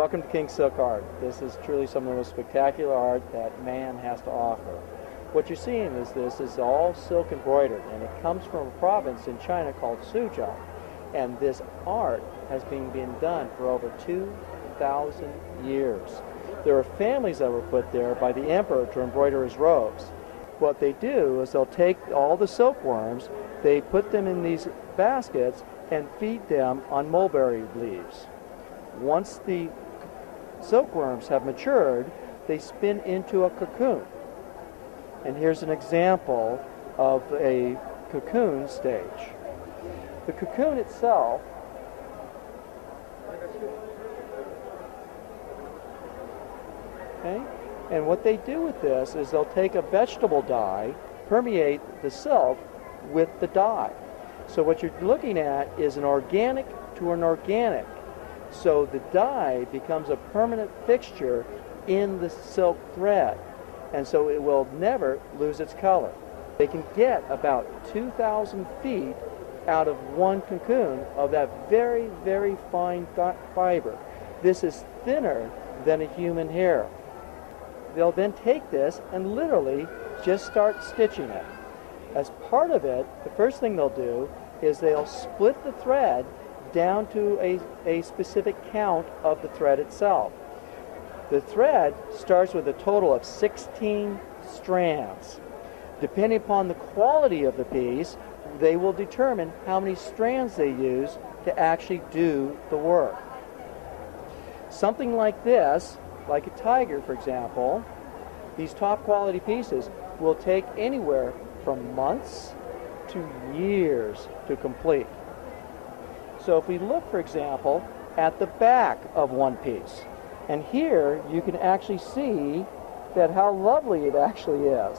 Welcome to King Silk Art. This is truly some of the most spectacular art that man has to offer. What you're seeing is this is all silk embroidered, and it comes from a province in China called Suzhou. And this art has been being done for over 2,000 years. There are families that were put there by the emperor to embroider his robes. What they do is they'll take all the silkworms, they put them in these baskets and feed them on mulberry leaves. Once the silkworms have matured, they spin into a cocoon. And here's an example of a cocoon stage. The cocoon itself and what they do with this is they'll take a vegetable dye, permeate the silk with the dye. So what you're looking at is an organic to an organic. So the dye becomes a permanent fixture in the silk thread, and so it will never lose its color. They can get about 2,000 feet out of one cocoon of that very, very fine fiber. This is thinner than a human hair. They'll then take this and literally just start stitching it. As part of it, the first thing they'll do is they'll split the thread down to a specific count of the thread itself. The thread starts with a total of 16 strands. Depending upon the quality of the piece, they will determine how many strands they use to actually do the work. Something like this, like a tiger for example, these top quality pieces will take anywhere from months to years to complete. So if we look, for example, at the back of one piece, and here you can actually see that how lovely it actually is.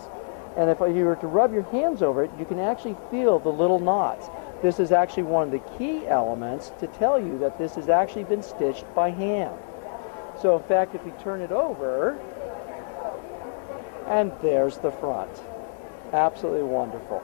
And if you were to rub your hands over it, you can actually feel the little knots. This is actually one of the key elements to tell you that this has actually been stitched by hand. So in fact, if we turn it over, and there's the front. Absolutely wonderful.